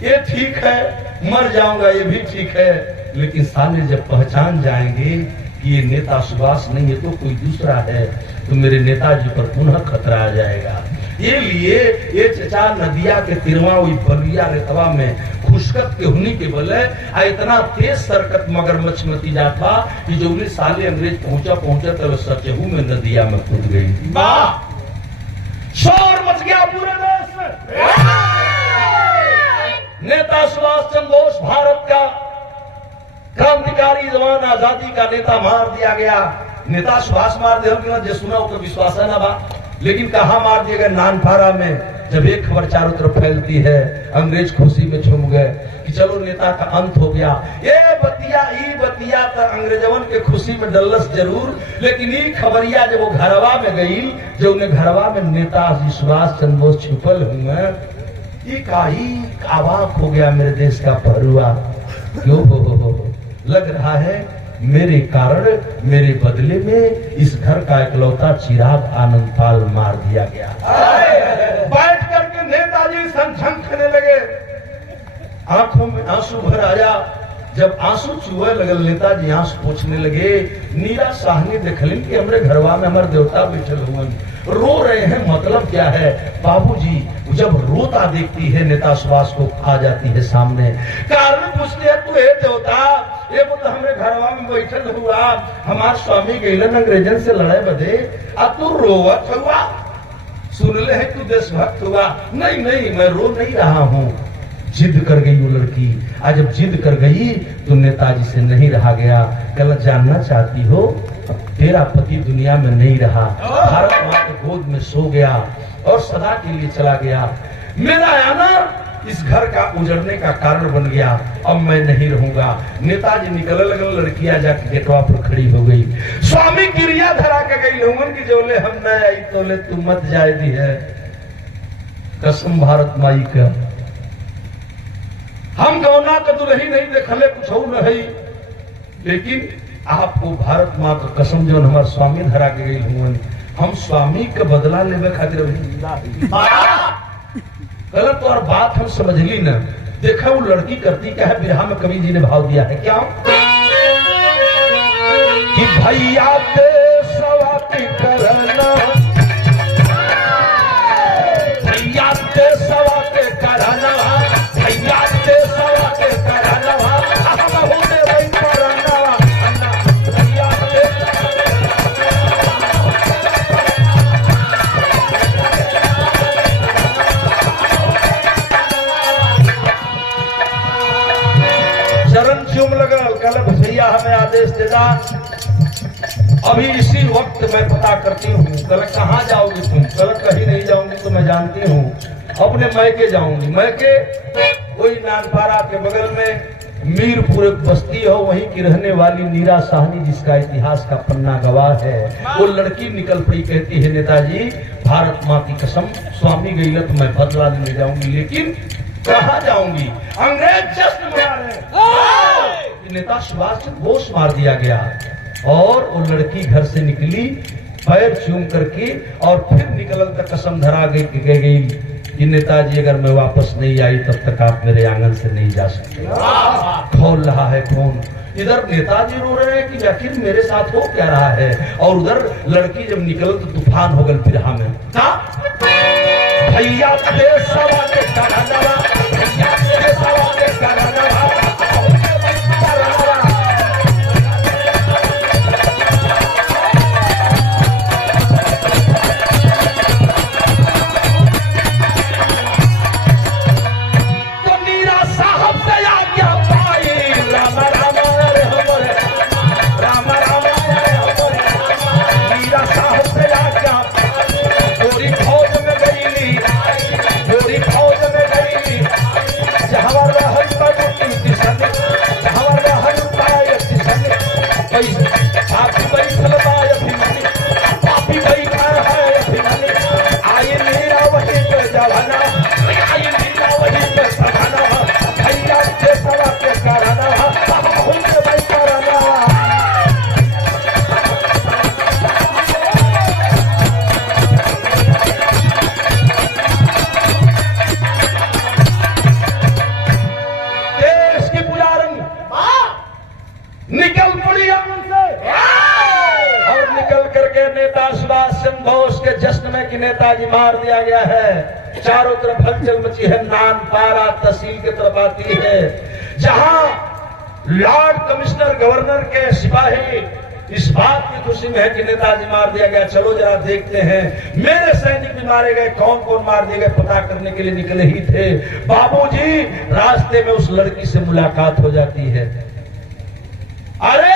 ये ठीक है, मर जाऊंगा ये भी ठीक है, लेकिन साले जब पहचान जाएंगे कि ये नेता सुभाष नहीं है तो कोई दूसरा है, तो मेरे नेताजी पर पुनः खतरा आ जाएगा। ये लिए ये चचा नदिया के तिरवा हुई बलिया रेतवा में खुशकत के हुनी के बले इतना तेज सरकत मगरमच्छ मती जाता कि जो उन्हें साले अंग्रेज पहुंचा तो सचहू में नदिया में कूद गई। शोर मच गया पूरे देश में। नेता सुभाष चंद्र बोस भारत का क्रांतिकारी जवान, आजादी का नेता मार दिया गया। नेता सुभाष मार दिया, जो सुना उसको विश्वास है ना बा, लेकिन कहा मार दिया गया, नानपारा में। जब एक खबर चारों तरफ फैलती है, अंग्रेज खुशी में झूम गए कि चलो नेता का अंत हो गया। ये बतिया तो अंग्रेजवन के खुशी में डल्लस जरूर, लेकिन ये खबरिया जब वो घरवा में गई, जो उन्हें घरवा में नेताजी सुभाष चंद्र बोस छुपल हुए, ये काही अवाक हो गया मेरे देश का पहरुआ। क्यों हो लग रहा है मेरे कारण, मेरे बदले में इस घर का इकलौता चिराग आनंद पाल मार दिया गया। बैठ करके नेताजी संझंखने लगे, आंखों में आंसू भर आया। जब आंसू चूहे लगल, नेताजी आंसू पोंछने लगे। नीरा साहनी देखलिन कि हमरे घरवा में हमारे देवता बैठल हुए, रो रहे हैं, मतलब क्या है। बाबूजी जब रोता देखती है नेता सुभाष को, आ जाती है सामने, कारण पूछते है तू है देवता, ये तो हमरे घरवा में बैठल हुआ, हमारे स्वामी गईलन अंग्रेजन से लड़ाई बदे, अब तू रोवत हुआ, सुन ले है तू देशभक्त हुआ। नहीं मैं रो नहीं रहा हूँ। जिद कर गई वो लड़की, आज जब जिद कर गई तो नेताजी से नहीं रहा गया। कहला जानना चाहती हो, तेरा पति दुनिया में नहीं रहा, भारत मां के गोद में सो गया और सदा के लिए चला गया। मेरा आना इस घर का उजड़ने का कारण बन गया, अब मैं नहीं रहूंगा। नेताजी निकलने लगे, लड़कियां जाके गेटवा पर खड़ी हो गई। स्वामी क्रिया धरा के गई, लोगन की जोले हम न आई तोले तू मत जाए दी है, कसम भारत माई का। हम गौना का दुल्ही नहीं देखले कुछ हो नहीं, लेकिन आपको भारत माँ का कसम जो हमारे स्वामी धरा के गई हुआ, हम स्वामी का बदला लेवे खातिर गलत और बात हम समझ ली न। देखा वो लड़की करती क्या है, बिरहा में कवि जी ने भाव दिया है क्या कि भैया देशवा के करना, भैया देशवा के करना, भैया देशवा के करना, हम होते वही करना, भैया चरण चूम लगा, कल भैया हमें आदेश देगा, अभी इसी वक्त मैं पता करती हूँ। कल कहाँ जाओगी तुम? कल कहीं नहीं जाऊंगी तो मैं जानती हूँ, अपने मैके जाऊंगी। मैके वही नानपारा के बगल में मीरपुर एक बस्ती हो, वहीं की रहने वाली नीरा साहनी, जिसका इतिहास का पन्ना गवाह है। वो लड़की निकल पड़ी, कहती है नेताजी भारत माँ की कसम, स्वामी गई तो मैं बदला लेने जाऊंगी, लेकिन कहाँ जाऊंगी? अंग्रेज जश्न मना रहे, कि नेता सुभाष चंद्र बोस मार दिया गया। और वो लड़की घर से निकली पैर चूम करके और फिर निकल तक कसम धरा गई कि नेताजी अगर मैं वापस नहीं आई तब तक आप मेरे आंगन से नहीं जा सकते। खोल रहा है खून, इधर नेताजी रो रहे हैं कि आखिर मेरे साथ हो क्या रहा है, और उधर लड़की जब निकल तो तूफान हो गल फिर हमें भैया तेरे सवा के कराना, भैया तेरे सवा के कराना। नेताजी मार दिया गया है। चारों तरफ हलचल मची है, नान पारा तहसील की तरफ आती है, जहां लॉर्ड कमिश्नर गवर्नर के सिपाही इस बात की खुशी में है कि नेताजी मार दिया गया। चलो जरा देखते हैं मेरे सैनिक भी मारे गए, कौन कौन मार दिए गए पता करने के लिए निकले ही थे। बाबूजी, रास्ते में उस लड़की से मुलाकात हो जाती है। अरे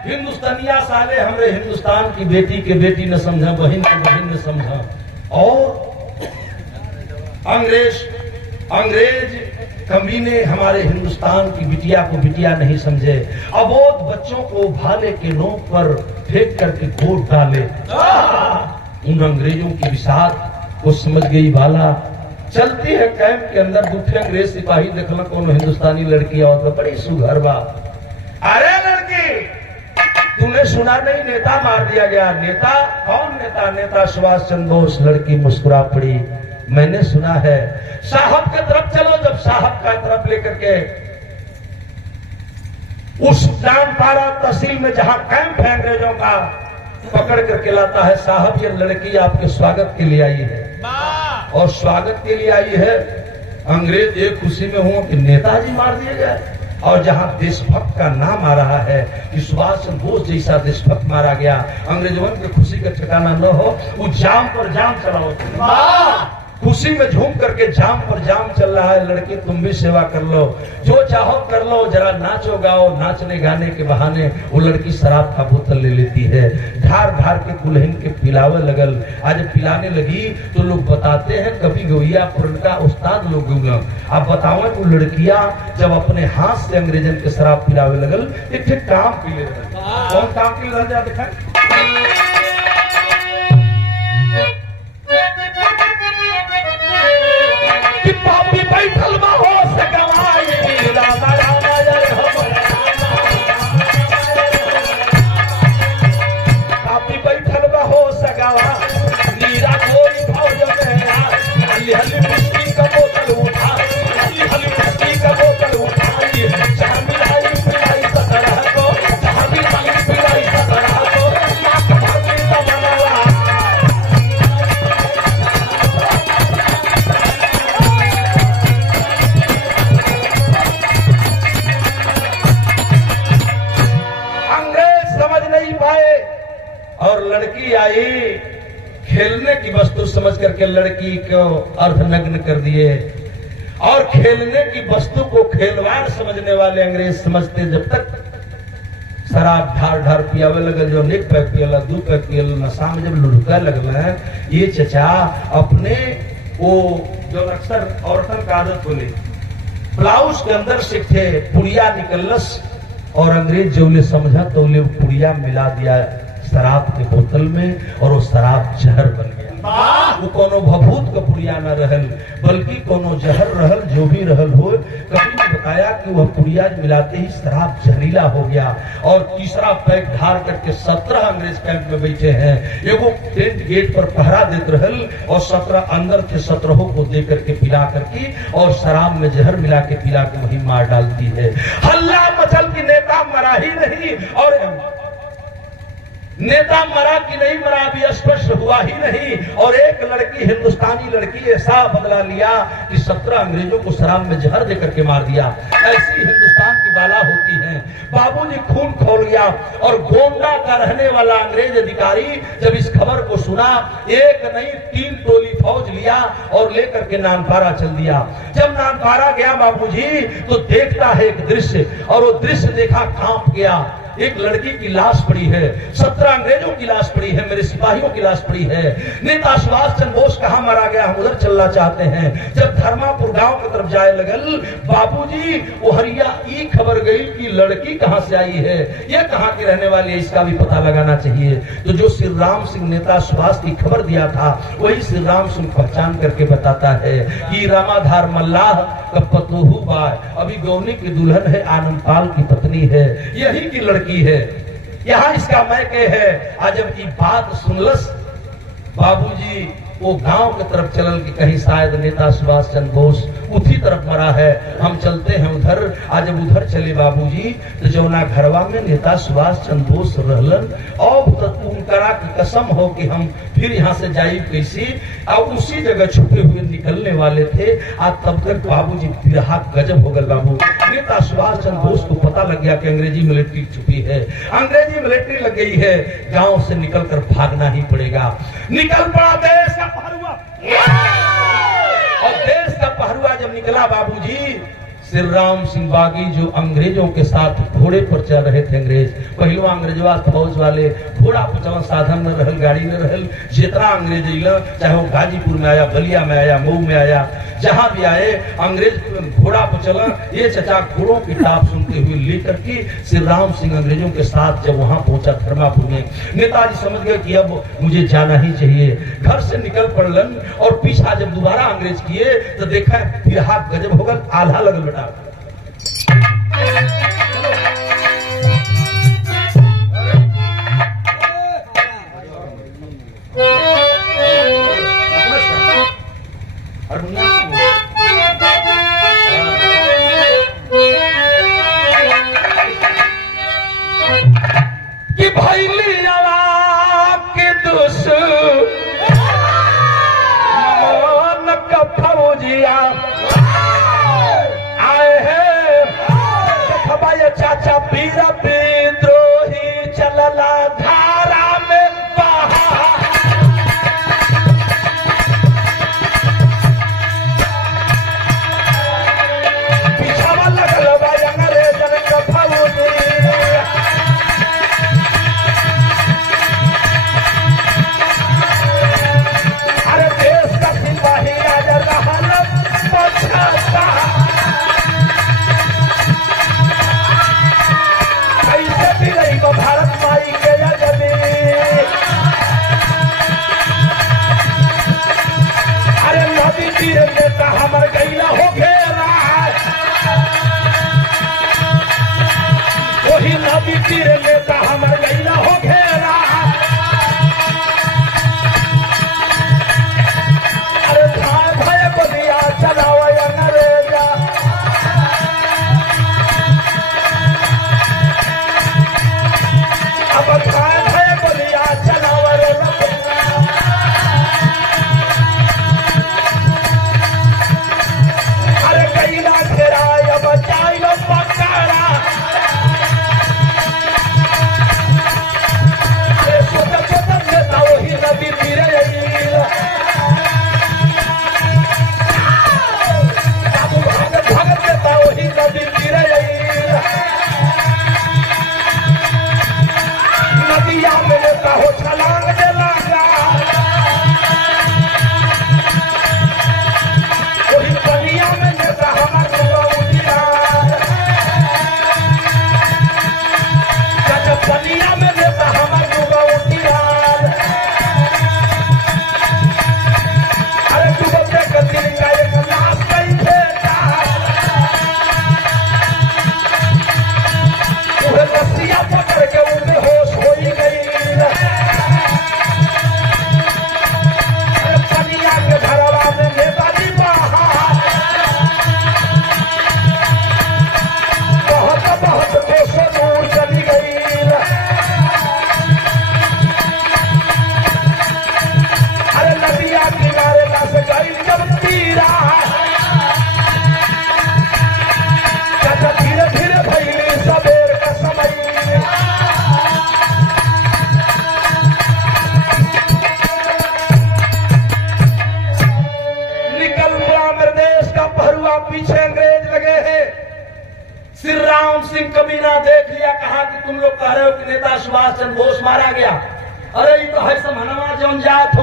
हिंदुस्तानिया साले, हमरे हिंदुस्तान की बेटी के बेटी न समझा, बहन की बहन न समझा, और अंग्रेज कमीने हमारे हिंदुस्तान की बिटिया को बिटिया नहीं समझे। अबोध बच्चों को भाले के नोक पर फेंक करके गोद डाले। उन अंग्रेजों की विषाद को समझ गई भाला। चलती है कैंप के अंदर, दूसरे अंग्रेज सिपाही देखल कौन हिंदुस्तानी लड़की और बड़ी सुघर बा। अरे लड़की, तूने सुना नहीं नेता मार दिया गया? नेता कौन नेता? नेता सुभाष चंद्र बोस। लड़की मुस्कुरा पड़ी, मैंने सुना है। साहब के तरफ चलो। जब साहब का तरफ लेकर के उस नानपाड़ा तहसील में जहां कैंप है अंग्रेजों का, पकड़ करके लाता है। साहब, ये लड़की आपके स्वागत के लिए आई है। और स्वागत के लिए आई है। अंग्रेज एक खुशी में हुआ कि नेताजी मार दिए गए, और जहां देशभक्त का नाम आ रहा है कि सुभाष चंद्र बोस जैसा देशभक्त मारा गया, अंग्रेजों की खुशी का ठिकाना न हो। वो जाम पर जाम चलाओ, खुशी में झूम करके जाम पर जाम चल रहा है। लड़की, तुम भी सेवा कर लो, जो चाहो कर लो, जरा नाचो गाओ। नाचने गाने के बहाने वो लड़की शराब का बोतल ले लेती है, ढार ढार के दुल्हन के पिलावे लगल। आज पिलाने लगी तो लोग बताते हैं कभी गवैया पुरनका उस्ताद लोग गुंगा। आप बताओ कि वो लड़कियां जब अपने हाथ से अंग्रेजन के शराब पिलावे लगल, एक ठीक काम पी ले लगल। कौन काम पी ले दिखाए? पापी बैठल हो सकवाई, रामा रामा पापी बैठल हो सगावा, नीरा कोई फौज में हल्ली हल्ली बिस्की का बोतल उठा, हल्ली बिस्की का बोतल उठाई, जहां मिलाई पिलाई सतरह को, जहां मिलाई पिलाई सतरह को, लाख भागी तमन्ना। और लड़की आई, खेलने की वस्तु समझ करके लड़की को अर्धनग्न कर दिए। और खेलने की वस्तु को खेलवाड़ समझने वाले अंग्रेज समझते, जब तक शराब ढार ढार पियावे लगल, जो 1 पैक पियला 2 पैक पियला, नशा में जब लुढ़का लगल है, ये चचा अपने वो जो अक्सर औरतन का आदत बोले, ब्लाउज के अंदर से थे पुड़िया निकलस, और अंग्रेज जो ले समझा तो ले पुड़िया मिला दिया शराब के बोतल में, और वो शराब जहर बन गया। वो कोनो भभूत का पुड़िया न रहल, बल्कि कोनो जहर रहल, जो भी रहल हो। कभी ने बताया कि वह पुड़िया मिलाते ही शराब जहरीला हो गया और तीसरा पैक ढार करके 17 अंग्रेज कैंप में बैठे हैं। एगो टेंट गेट पर पहरा देते रहल और 17 अंदर के 17 को दे करके पिला करके और शराब में जहर मिला के पिला के वही मार डालती है। हल्ला मचल की नेता मरा ही नहीं और नेता मरा कि नहीं मरा अभी स्पष्ट हुआ ही नहीं। और एक लड़की, हिंदुस्तानी लड़की, ऐसा बदला लिया कि 17 अंग्रेजों को शराब में जहर देकर के मार दिया। ऐसी हिंदुस्तान की बाला होती है। बाबूजी खून खोल गया और गोंडा का रहने वाला अंग्रेज अधिकारी जब इस खबर को सुना, एक नहीं 3 टोली फौज लिया और लेकर के नानपारा चल दिया। जब नानपारा गया बाबूजी तो देखता है एक दृश्य, और वो दृश्य देखा कांप गया। एक लड़की की लाश पड़ी है, 17 अंग्रेजों की लाश पड़ी है, मेरे सिपाहियों की लाश पड़ी है। नेता सुभाष चंद्र बोस कहां मारा गया, हम उधर चलना चाहते हैं। जब धर्मापुर गांव की तरफ जाए लगल बाबूजी, वो हरिया ई खबर गई कि लड़की कहां से आई है, ये कहां की रहने वाली है, इसका भी पता लगाना चाहिए। तो जो श्री राम सिंह नेता सुभाष की खबर दिया था, वही श्री राम सिंह पहचान करके बताता है कि रामाधार मल्लाह का पतोहू बाय, अभी गौनी की दुल्हन है, आनंदपाल की पत्नी है, यही की लड़की है, यहाँ इसका मैके है। आज जब की बात सुनलस बाबूजी, वो गांव की तरफ चलल कि कहीं शायद नेता सुभाष चंद्र बोस उसी तरफ मरा है, हम चलते हैं उधर। आज जब उधर चले बाबूजी तो जौना घरवा में नेता सुभाष चंद्र बोस रहलन, और उनकरा की कसम हो कि हम फिर यहाँ से जाई कैसी, और उसी जगह छुपे हुए निकलने वाले थे। आज तब तक बाबूजी बिरहा गजब हो गए। बाबू नेता सुभाष चंद्र बोस को पता लग गया कि अंग्रेजी मिलिट्री छुपी है, अंग्रेजी मिलिट्री लग गई है, गांव से निकलकर भागना ही पड़ेगा। निकल पड़ा देश का पहरुआ, और देश का पहरुआ जब निकला बाबूजी, श्री राम सिंह बागी जो अंग्रेजों के साथ घोड़े पर चल रहे थे, अंग्रेज पहलवा अंग्रेजवा फौज वाले घोड़ा पर चलन साधन न रहल, गाड़ी न रहल। जितना अंग्रेज अइला, चाहे वो गाजीपुर में आया, बलिया में आया, मऊ में आया, जहां भी आए अंग्रेज घोड़ा पर चला। ये चचा घोड़ों की टाप सुनते हुए लेकर के श्री राम सिंह अंग्रेजों के साथ जब वहां पहुंचा धर्मापुर में, नेताजी समझ गए कि अब मुझे जाना ही चाहिए। घर से निकल पड़लन और पीछा जब दोबारा अंग्रेज किए तो देखा फिर हाथ गजब होगा, आल्हा लगल बेटा। कि भाई लिया के दुश्मन का फौजिया आए हैं, देखा चाचा वीर विद्रोही चलला धारा में बहा। पिछावा लगल बा अंग्रेजन का फौजी, सिंह कमीना देख लिया, कहा कि तुम लोग कह रहे हो कि नेता सुभाष चंद्र बोस मारा गया। अरे ये तो है समहनवा जौन जात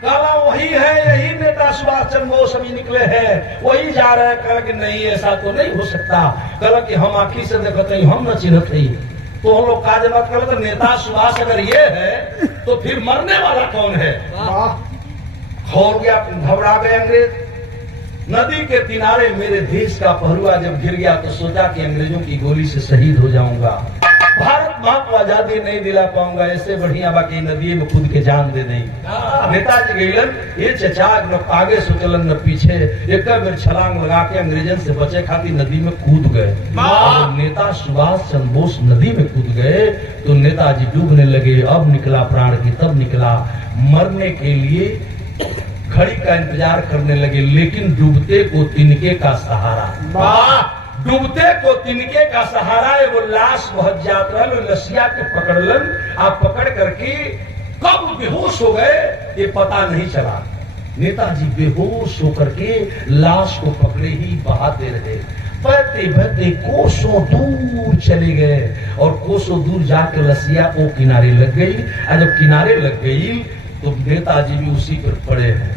काला वही है, यही नेता सुभाष चंद्र बोस अभी निकले हैं, वही जा रहे हैं। कहा कि नहीं ऐसा तो नहीं हो सकता। कहा कि हम आंखी से देखते हम न चिन्हत ही। तो हम लोग का जवाब कर तो नेता सुभाष अगर ये है तो फिर मरने वाला कौन है? हो गया, घबरा गए अंग्रेज। नदी के किनारे मेरे देश का पहरुआ जब गिर गया तो सोचा कि अंग्रेजों की गोली से शहीद हो जाऊंगा, भारत मां को आजादी नहीं दिला पाऊंगा, ऐसे बढ़िया बाकी नदी में खुद के जान दे नहीं। नेताजी गईलन, ये चचा न आगे सोचलन न पीछे, एक बेर छलांग लगा के अंग्रेजन से बचे खातिर नदी में कूद गए। नेता सुभाष चंद्र बोस नदी में कूद गए तो नेताजी डूबने लगे। अब निकला प्राण की तब निकला। मरने के लिए घड़ी का इंतजार करने लगे, लेकिन डूबते को तिनके का सहारा। डूबते को तिनके का सहारा है। वो लाश बहुत जात रहा, लसिया के पकड़लन। आप पकड़ करके कब बेहोश हो गए ये पता नहीं चला। नेताजी बेहोश होकर के लाश को पकड़े ही बहाते रहे। बहते बहते कोसों दूर चले गए और कोसों दूर जाके लसिया को किनारे लग गई। और जब किनारे लग गई तो नेताजी भी उसी पर पड़े हैं।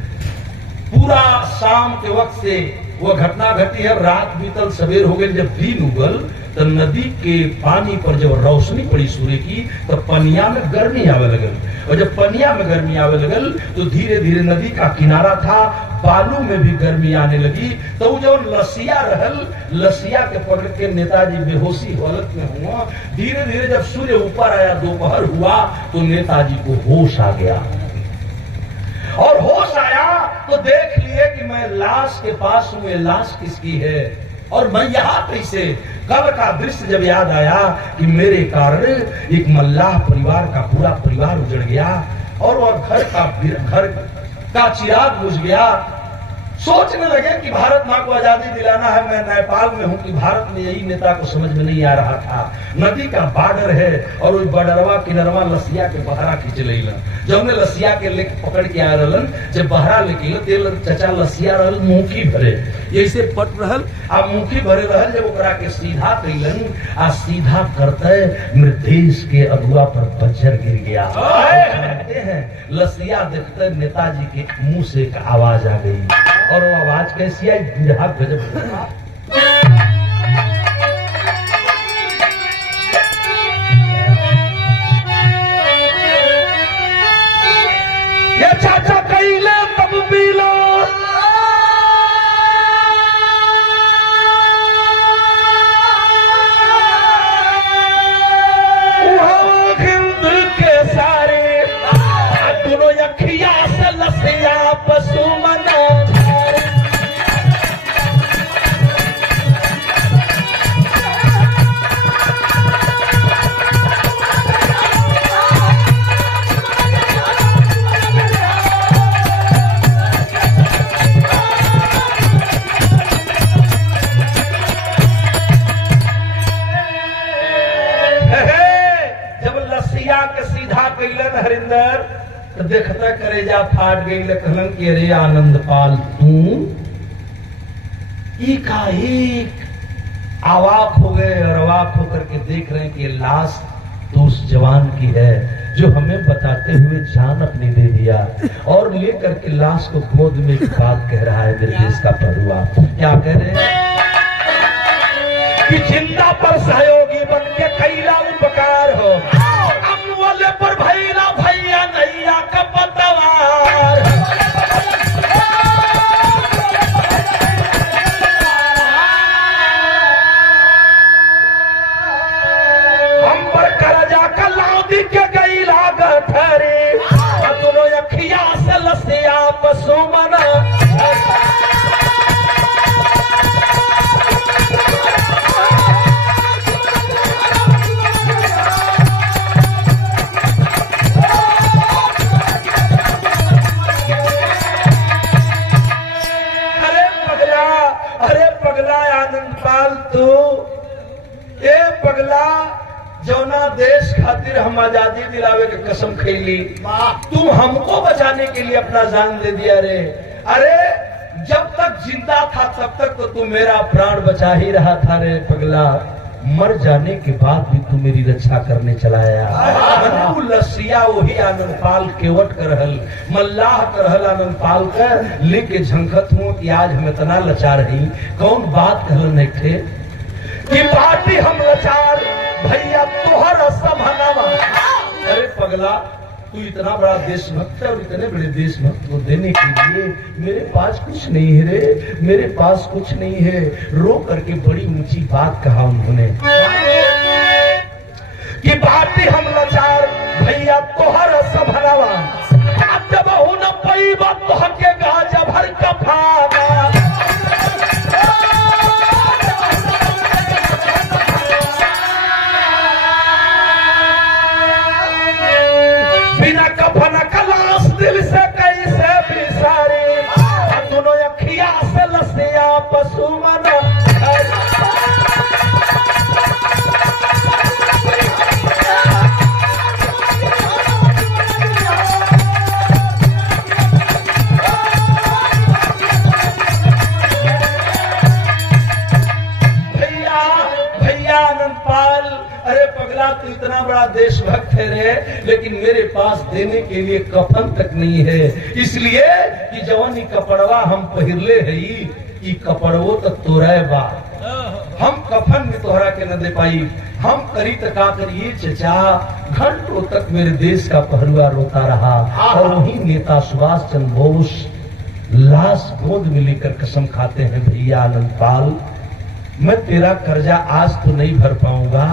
पूरा शाम के वक्त से वो घटना घटी है। रात बीतल सवेर हो गई। जब दिन उगल तो नदी के पानी पर जब रोशनी पड़ी सूर्य की तो पनिया में गर्मी आवे लगल। और जब पनिया में गर्मी आवे लगल तो धीरे धीरे नदी का किनारा था, बालू में भी गर्मी आने लगी। तो जो लसिया रहल, लसिया के पकड़ के नेताजी बेहोशी हालत में हुआ। धीरे धीरे जब सूर्य ऊपर आया, दोपहर हुआ तो नेताजी को होश आ गया। और होश आया तो देख लिए कि मैं लाश के पास हूं, ये लाश किसकी है और मैं यहां कैसे। कब का दृश्य जब याद आया कि मेरे कारण एक मल्लाह परिवार का पूरा परिवार उजड़ गया और वह घर का चिराग बुझ गया। सोचने लगे कि भारत मां को आजादी दिलाना है। मैं नेपाल में हूं कि भारत में यही नेता को समझ में नहीं आ रहा था। नदी का बॉर्डर है और वही बॉर्डरवा किनरवा लसिया के बहरा खींच लेला। जब हमने लसिया के लेके पकड़ के आ रहलन, जब बहरा लेके तेल चचा लसिया रहल मुंकी भरे ऐसे पट रहल आ मुंकी भरे रहल। जब ओकरा के सीधा कैलन आ सीधा करते मेरे देश के अगुआ पर बज्जर गिर गया। कहते हैं लसिया देखते नेताजी के मुंह से एक आवाज आ गई और वो आवाज कैसी आई? गजब। ये चाचा कैले तब पीलो हिंद के सारे दोनों अखिया से लसिया पशु मना। हरिंदर तो देखता करेजा फाट गई। कहलन कि अरे आनंद पाल तू एक आवाक हो गए और अवाक होकर के देख रहे हैं कि लाश तो उस जवान की है जो हमें बताते हुए जान अपनी दे दिया और लेकर के लाश को गोद में एक बात कह रहा है मेरे देश का परुआ। क्या कह रहे हैं कि जिंदा पर सहयोगी बन के कैला उपकार हो, वाले पर भैया भैया नैया का पतवार। हम पर करजा का लादी के गई लागत रे, दोनों अखिया से लसिया पशु मना। जौना देश खातिर हम आजादी दिलावे के कसम खैली, तुम हमको बचाने के लिए अपना जान दे दिया रे। अरे जब तक जिंदा था तब तक तो तू मेरा प्राण बचा ही रहा था रे पगला, मर जाने के बाद भी तू मेरी रक्षा करने चलाया। मनु लसिया वही आनंद पाल केवट कर रहल, मल्लाह कर रहल आनंद पाल कर लेके झंखत हूँ कि आज हम इतना लचा रही। कौन बात कहल नहीं थे कि बाटी हम लचार भैया तोहर समहनावा। अरे पगला, तू इतना बड़ा देशभक्त है और इतने बड़े देशभक्त को देने के लिए मेरे पास कुछ नहीं है रे, मेरे पास कुछ नहीं है। रो करके बड़ी ऊंची बात कहा उन्होंने कि बाटी हम लाचार भैया तोहर संभलावा, जब हो न पैबा तोहके गाजा भर कफावा। बिना कफन कलाश दिल से कैसे बिसारे, दोनों अखिया से लसिया पशु मन। अरे पगला, तू इतना बड़ा देशभक्त है रे, लेकिन मेरे पास देने के लिए कफन तक नहीं है। इसलिए कि जवानी कपड़वा हम पहिरले है, ई कपड़वो तो तोरा बा, हम कफन में तोहरा के न दे पाई। हम करी तका करिए चचा, घंटों तक मेरे देश का पहरुआ रोता रहा। और वही नेता सुभाष चंद्र बोस लाश गोद में लेकर कसम खाते हैं, भैया आनंद पाल मैं तेरा कर्जा आज तो नहीं भर पाऊंगा,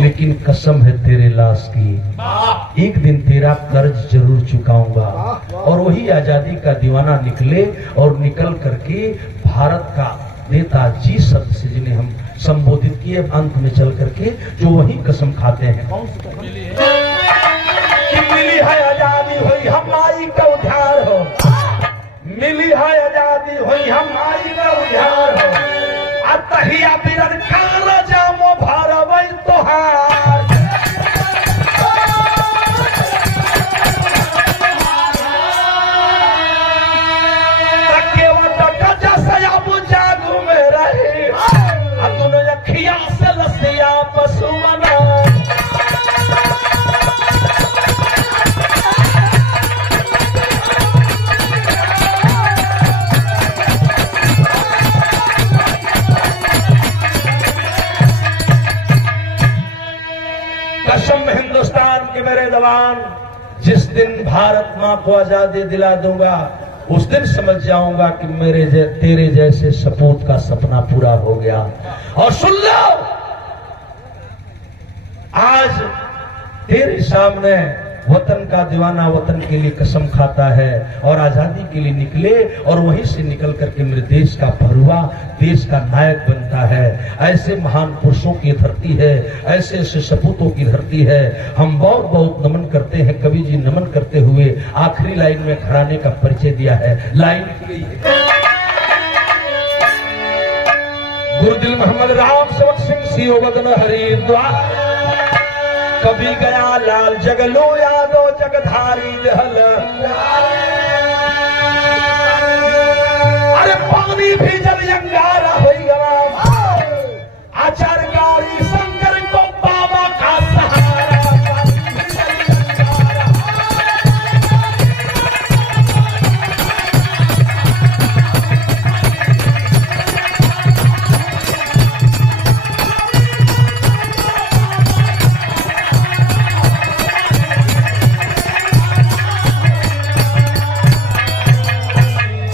लेकिन कसम है तेरे लाश की, एक दिन तेरा कर्ज जरूर चुकाऊंगा। और वही आजादी का दीवाना निकले और निकल करके भारत का नेताजी शब्द से जिन्हें हम संबोधित किए, अंत में चल करके जो वही कसम खाते हैं कि मिली है आजादी हुई हम आई का उद्धार हो, मिली है आजादी हुई हम आई का उद्धार हो। तहिया बिरन काल जामो भारवई तोहार, जागू में रहे दोनों अखिया से लसिया पशु मना। कसम हिंदुस्तान के मेरे जवान, जिस दिन भारत मां को आजादी दिला दूंगा उस दिन समझ जाऊंगा कि तेरे जैसे सपूत का सपना पूरा हो गया। और सुन लो, आज तेरे सामने वतन का दीवाना वतन के लिए कसम खाता है और आजादी के लिए निकले और वहीं से निकल करके मेरे देश का पहरुआ, देश का नायक बनता है। ऐसे महान पुरुषों की धरती है, ऐसे ऐसे सपूतों की धरती है। हम बहुत बहुत नमन करते हैं। कवि जी नमन करते हुए आखिरी लाइन में घराने का परिचय दिया है। लाइन गुरुदिल मोहम्मद राम सेवक सिंह सीओ बदन हरिद्वार, कभी गया लाल जगलो यादव जगधारी जहल। अरे पानी भी जल यंगा